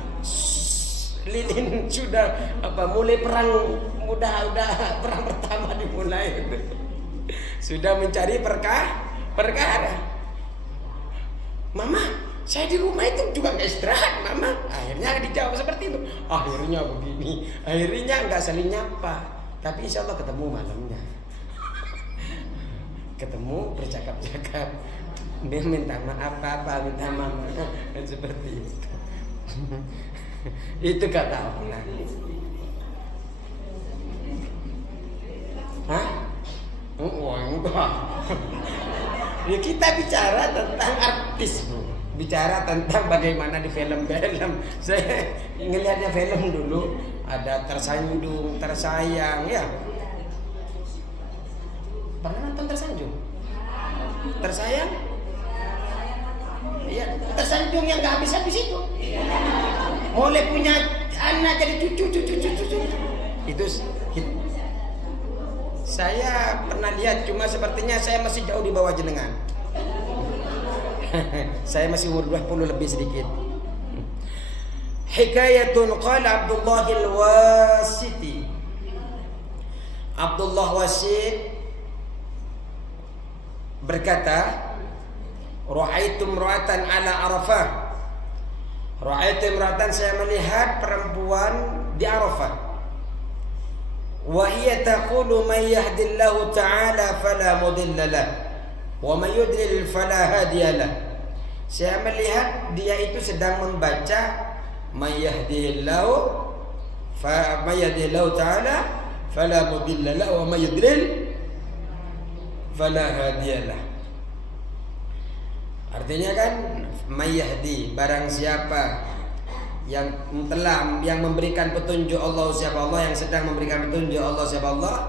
Lilin sudah mulai perang, udah perang pertama dimulai. Sudah mencari perkara. Mama, saya di rumah itu juga nggak istirahat, Mama. Akhirnya dijawab seperti itu. Akhirnya begini, akhirnya nggak saling nyapa. Tapi insya Allah ketemu malamnya. Ketemu bercakap-cakap. Dia minta maaf apa, minta mama, dan seperti itu. Itu kata Allah. Hah? Enggak. Ya kita bicara tentang artis, bicara tentang bagaimana di film-film. Saya ngelihatnya film dulu, ada tersanjung, tersayang, ya. Pernah nonton tersanjung? Tersayang? Iya, tersanjung yang nggak habis-habis itu. Mulai punya anak jadi cucu. Itu saya pernah lihat, cuma sepertinya saya masih jauh di bawah jenengan. Saya masih umur 20 lebih sedikit. Hikayatun qala Abdullah al-Wasiti. Abdullah Wasit berkata, Ra'aitu imra'atan ala Arafah. Ra'aitu imra'atan, saya melihat perempuan di Arafah. Wa hiya taqulu man yahdillahu ta'ala fala mudilla lah wa man yudlil fala hadiya lah. Saya melihat dia itu sedang membaca man yahdihillahu ta'ala fala mudilla lah wa man yudlil fala hadiya lah. Artinya kan mayahdi, barang siapa yang memberikan petunjuk Allah, siapa Allah yang sedang memberikan petunjuk Allah, siapa Allah,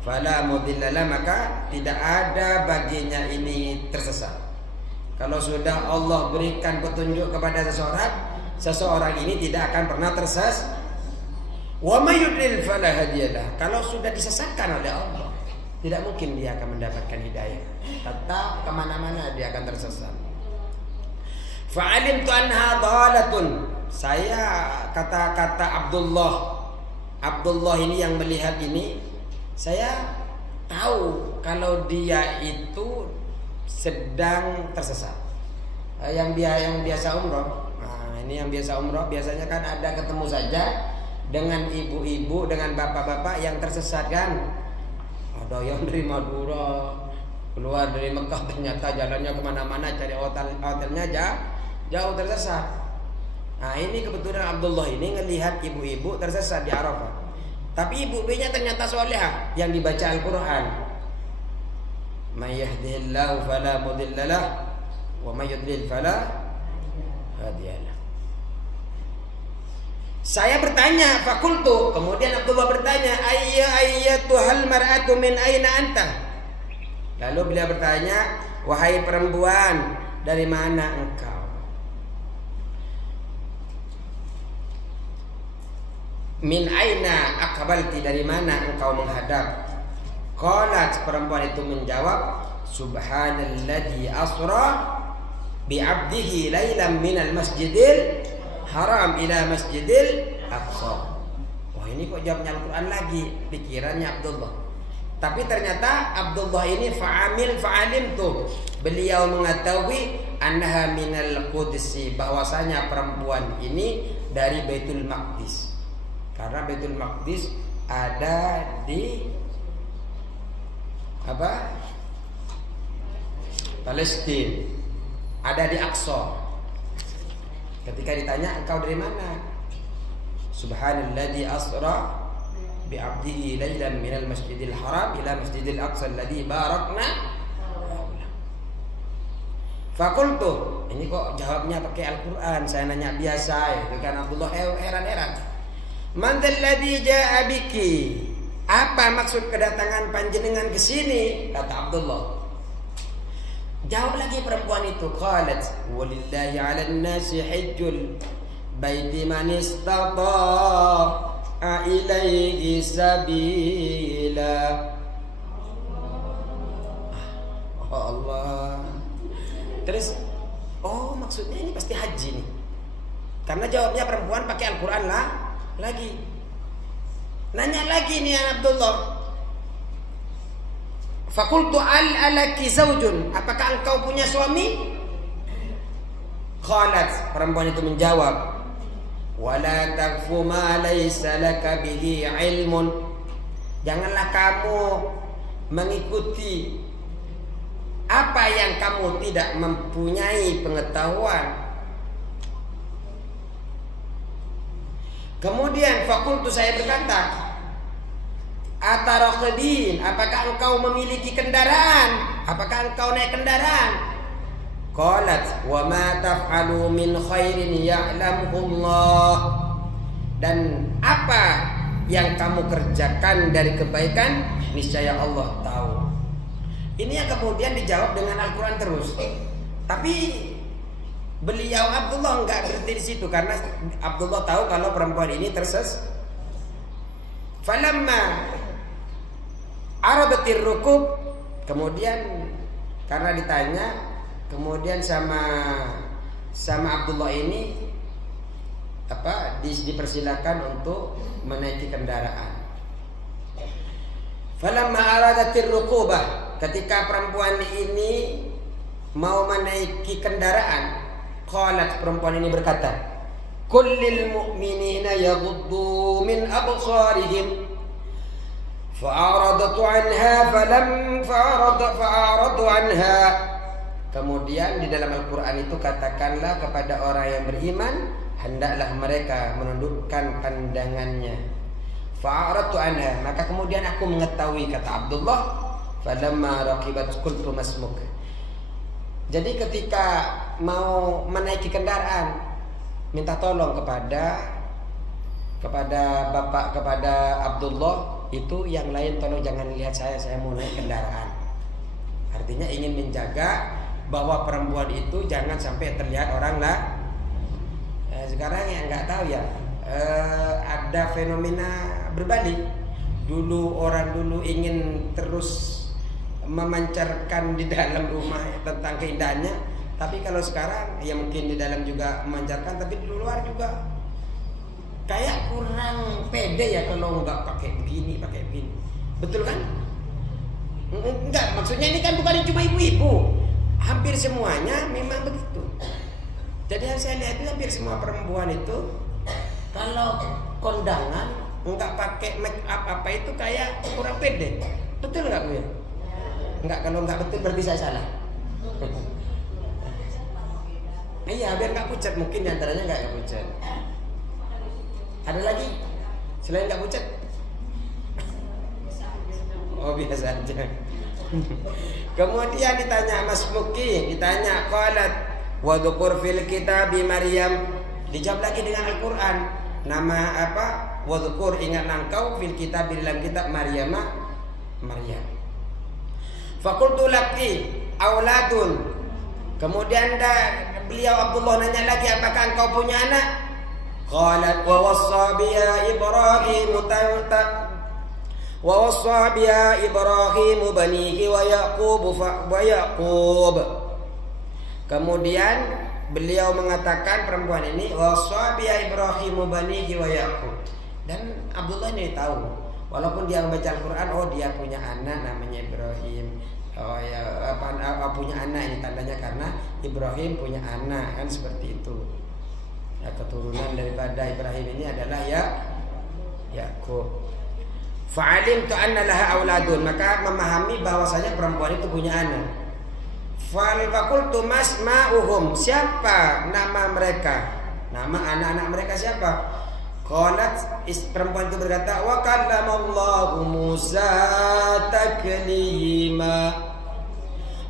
fala mudhillalah, maka tidak ada baginya ini tersesat. Kalau sudah Allah berikan petunjuk kepada seseorang ini tidak akan pernah tersesat. Wa may yudlil fala hadiyalah. Kalau sudah disesatkan oleh Allah, tidak mungkin dia akan mendapatkan hidayah. Tetap kemana-mana dia akan tersesat. Fa'alimtu anha dhalatun. Saya kata Abdullah ini yang melihat ini, saya tahu kalau dia itu sedang tersesat. Yang biasa umroh. Nah, ini yang biasa umroh biasanya kan ada ketemu saja dengan ibu-ibu, dengan bapak-bapak yang tersesat kan. Ada yang dari Madura keluar dari Mekah, ternyata jalannya kemana-mana cari hotelnya jauh tersesat. Nah ini kebetulan Abdullah ini ngelihat ibu-ibu tersesat di Arafah. Tapi ibu-ibunya ternyata solehah yang dibaca Al-Quran. May yahdihillahu fala mudhillalah wa may yudlil fala hadiyalah. Saya bertanya, fakultu, kemudian Abdullah bertanya, ayyatuhal mar'atu min aina anta? Lalu beliau bertanya, wahai perempuan, dari mana engkau? Min aina aqbalti, dari mana engkau menghadap? Qalat, perempuan itu menjawab, subhanalladzi asra bi'abdihi lailan minal masjidil haram ila masjidil aqsa. Wah, ini kok jawabnya Al-Quran lagi, pikirannya Abdullah. Tapi ternyata Abdullah ini fa'alim tuh. Beliau mengetahui annaha minal qudsi, bahwasanya perempuan ini dari Baitul Maqdis. Karena Baitul Maqdis ada di apa? Palestina. Ada di Aqsa. Ketika ditanya engkau dari mana? Subhanalladzi asra bi'abdihi lailan minal masjidil haram ila masjidil aqsa alladzi barakna. Fakultu, ini kok jawabnya pakai Al-Quran, saya nanya biasa, itu kan Abdullah heran-heran. Man alladzi jaa biki? Apa maksud kedatangan panjenengan ke sini? Kata Abdullah. Jawab lagi perempuan itu, qalat walillahi 'alan nasi hajjul baiti man istata'a ilaihi sabila. Oh Allah. Terus, oh maksudnya ini pasti haji nih. Karena jawabnya perempuan pakai Al-Quran lah lagi. Nanya lagi nih Abdullah. Fakultu alaki zawjun, apakah engkau punya suami? Qalat, perempuan itu menjawab, wala taqfu ma laysa laka bihi ilmun. Janganlah kamu mengikuti apa yang kamu tidak mempunyai pengetahuan. Kemudian fakultu, saya berkata, ataraqdin, apakah engkau memiliki kendaraan? Apakah engkau naik kendaraan? Qalat wa ma taf'alu min khairin ya'lamuhullah. Dan apa yang kamu kerjakan dari kebaikan, niscaya Allah tahu. Ini yang kemudian dijawab dengan Al-Quran terus. Tapi beliau Abdullah enggak berhenti di situ, karena Abdullah tahu kalau perempuan ini tersesat. Falamma arabatir rukub, kemudian karena ditanya, kemudian sama Abdullah ini dipersilakan untuk menaiki kendaraan. Falamma aradatir rukubah, ketika perempuan ini mau menaiki kendaraan, qalat, perempuan ini berkata, kullil mu'minina yaghuddu min absarihim. Fa'aradtu anha fa'aradu anha. Kemudian di dalam Al-Quran itu katakanlah kepada orang yang beriman, hendaklah mereka menundukkan pandangannya. Fa'aradtu anha, maka kemudian aku mengetahui, kata Abdullah, falamma raqibat qultu masmuk. Jadi ketika mau menaiki kendaraan, minta tolong kepada Abdullah, itu yang lain tolong jangan lihat saya mau naik kendaraan. Artinya ingin menjaga bahwa perempuan itu jangan sampai terlihat orang lah. Sekarang yang nggak tahu ya, ada fenomena berbalik. Orang dulu ingin terus memancarkan di dalam rumah tentang keindahannya, tapi kalau sekarang ya mungkin di dalam juga memancarkan, tapi di luar juga kayak kurang pede ya kalau nggak pakai begini. Betul kan? Enggak, maksudnya ini kan bukan cuma ibu-ibu, hampir semuanya memang begitu. Jadi yang saya lihat itu hampir semua perempuan itu kalau kondangan nggak pakai make up apa itu kayak kurang pede. Betul nggak Bu ya? Enggak, kalau nggak betul berarti saya salah. Iya, biar nggak pucat, mungkin diantaranya nggak pucat. Ada lagi selain nggak pucat? Oh, biasa aja. Kemudian ditanya Mas Muki, ditanya qalat wa dzkur fil kitabi Maryam. Dijawab lagi dengan Al-Quran. Nama apa? Wa dzkur, ingat engkau fil kitab, di dalam kitab Maryam. Fakultu laki auladun. Kemudian beliau Abdullah nanya lagi, apakah engkau punya anak? Qalat wa wassa biha Ibrahim banihi wa Yaqub. Kemudian beliau mengatakan, perempuan ini, wassa biha Ibrahim banihi wa Yaqub. Dan Abdullah ini tahu, walaupun dia membaca Al-Quran, oh dia punya anak namanya Ibrahim. Oh ya, punya anak ini tandanya karena Ibrahim punya anak, kan seperti itu. Ya, keturunan daripada Ibrahim ini adalah Yaqub. Fa'alimtu anna laha auladun, maka memahami bahwasanya perempuan itu punya anak. Faqultu masma'uhum, siapa nama mereka? Nama anak-anak mereka siapa? Qalat, perempuan itu berkata, wa kallamallahu Musa taklima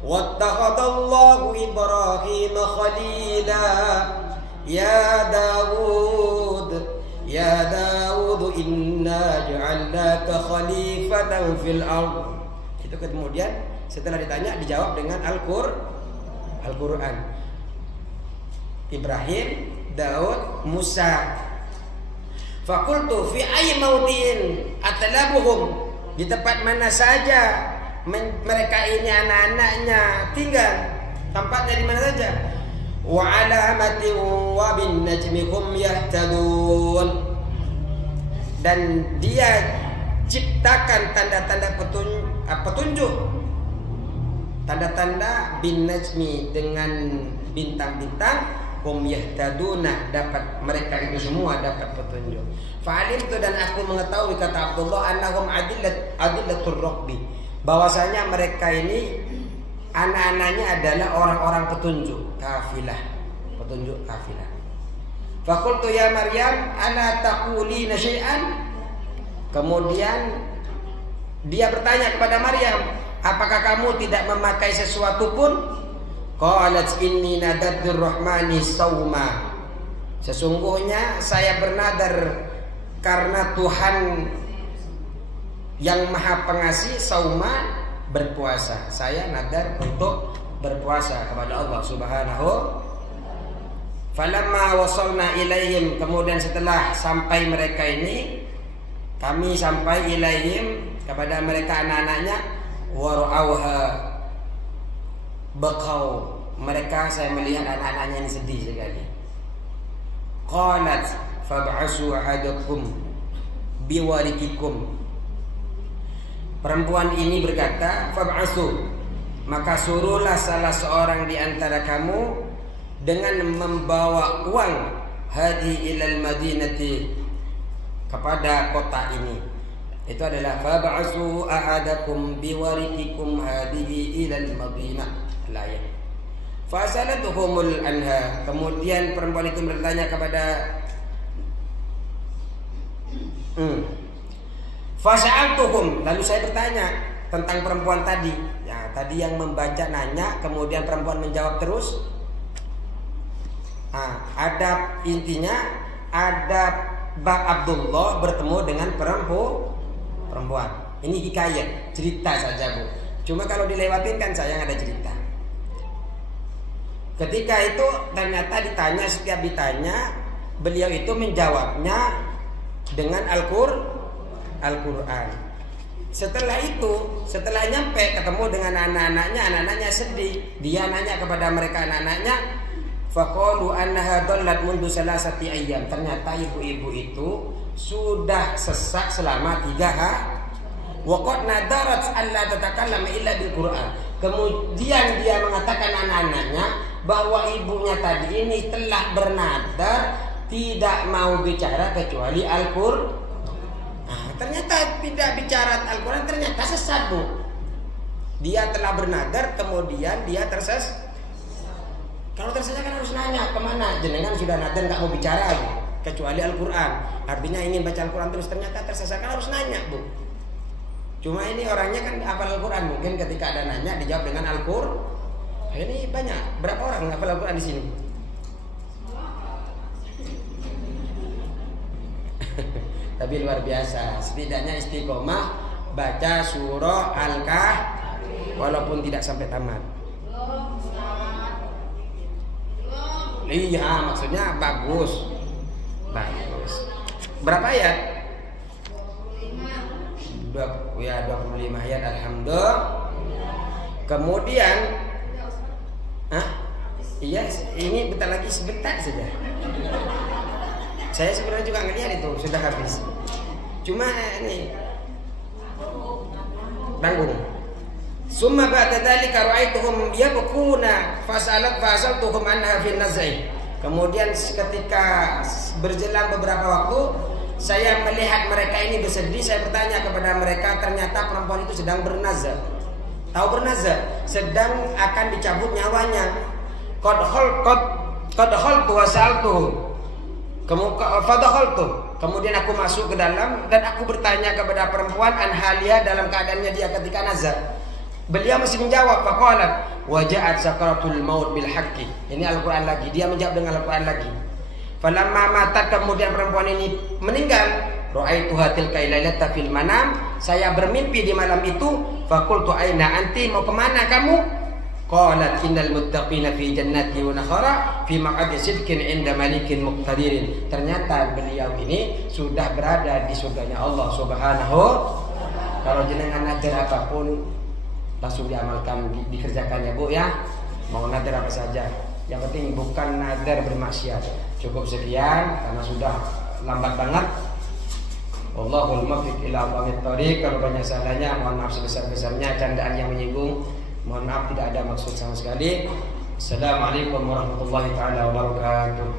wattakhadallahu Ibrahim khalila ya Daud inna ja'alnaka khalifatan fil ardh. Itu kemudian setelah ditanya dijawab dengan Al-Qur'an. Ibrahim, Daud, Musa. Faqultu fi ayyi mawdi'in atlabuhum, di tempat mana saja mereka ini anak-anaknya tinggal, tempatnya di mana saja. Wa alamatin wa bin najmi hum yahtadun, dan dia ciptakan tanda-tanda petunjuk, tanda-tanda bin najmi dengan bintang-bintang, hum yahtaduna, dapat mereka itu semua dapat petunjuk. Fa'alimtu, dan aku mengetahui, kata Abdullah, annahum adillatur raqbi, bahwasanya mereka ini anak-anaknya adalah orang-orang petunjuk kafilah, petunjuk kafilah. Faqultu ya Maryam ala taqulina syai'an, kemudian dia bertanya kepada Maryam, apakah kamu tidak memakai sesuatu pun? Qalat inni nadartur rahmani sauma, sesungguhnya saya bernadar karena Tuhan yang Maha Pengasih, sauma, berpuasa. Saya nadar untuk berpuasa kepada Allah Subhanahu. Falamma wasalna ilaihim, kemudian setelah sampai mereka ini, kami sampai ilaihim kepada mereka anak-anaknya, warauha bakau, mereka, saya melihat anak-anaknya ini sedih sekali. Qalat fab'asu ahadakum biwarikikum, perempuan ini berkata, fab'asu, maka suruhlah salah seorang di antara kamu dengan membawa uang, hadi ilal madinati, kepada kota ini. Itu adalah fab'asu ahadakum biwarikikum hadihi ilal madinah. Ayat. Fasalatuhumul anha, kemudian perempuan itu bertanya kepada Fasa'altuhum, lalu saya bertanya tentang perempuan tadi. Ya, tadi yang membaca nanya, kemudian perempuan menjawab terus. Ada intinya, ada Bab Abdullah bertemu dengan perempuan. Ini hikayat, cerita saja Bu. Cuma kalau dilewatin kan sayang ada cerita. Ketika itu ternyata ditanya, setiap ditanya beliau itu menjawabnya dengan Al-Quran. Setelah itu, setelah nyampe ketemu dengan anak-anaknya sedih. Dia nanya kepada mereka anak-anaknya, faqalu annaha dhallat mundu salasati ayyam. Ternyata ibu-ibu itu sudah sesat selama 3 hari. Wa qad nadarat alla tatakallama illa bil Qur'an. Kemudian dia mengatakan anak-anaknya bahwa ibunya tadi ini telah bernadar tidak mau bicara kecuali Al-Qur'an. Ternyata tidak bicara Al-Quran, ternyata sesat Bu. Dia telah bernadar, kemudian dia tersesat. Kalau tersesat kan harus nanya kemana, jenengan sudah nadar nggak mau bicara Bu, kecuali Al-Quran. Artinya ingin baca Al-Quran terus, ternyata tersesat kan harus nanya Bu. Cuma ini orangnya kan hafal Al-Quran, mungkin ketika ada nanya dijawab dengan Al-Quran. Ini banyak, berapa orang hafal Al-Quran di sini? Tapi luar biasa, setidaknya istiqomah baca surah Al-Kahfi walaupun tidak sampai tamat. Iya, maksudnya bagus. Bagus. Berapa ayat? 25. 25 ayat, alhamdulillah. Kemudian iya, ini bentar lagi, sebentar saja. Saya sebenarnya juga ngelihat itu sudah habis. Cuma ini tanggung. Summa ba'da dzalika ra'aituhum yabkuna fasaltuhum anha fi nazai. Kemudian ketika berjalan beberapa waktu, saya melihat mereka ini bersedih. Saya bertanya kepada mereka, ternyata perempuan itu sedang bernazar. Tahu bernazar? Sedang akan dicabut nyawanya. Qad khaltu wa sa'altuhu. Kemudian aku masuk ke dalam dan aku bertanya kepada perempuan anhalia dalam keadaannya dia ketika nazar. Beliau masih menjawab, faqalat waja'at sakaratul maut bil haqqi. Ini Al-Qur'an lagi, dia menjawab dengan Al-Qur'an lagi. Falamma matat, kemudian perempuan ini meninggal, ra'aituha tilka lailata fil manam, saya bermimpi di malam itu, faqultu aina anti, mau kemana kamu? Qalat innal muttaqina fi jannati wa nahara fi maq'adi sidqin 'inda malikin muqtadirin. Ternyata beliau ini sudah berada di surganya Allah Subhanahu. Kalau jenengan nazar apapun langsung diamalkan, dikerjakan ya Bu ya. Mau nazar apa saja, yang penting bukan nazar bermaksiat. Cukup sekian karena sudah lambat banget. Wallahul muwaffiq ila aqwamit thoriq. Kalau banyak salahnya mohon maaf sebesar-besarnya, candaan yang menyinggung mohon maaf, tidak ada maksud sama sekali. Assalamualaikum warahmatullahi taala wabarakatuh.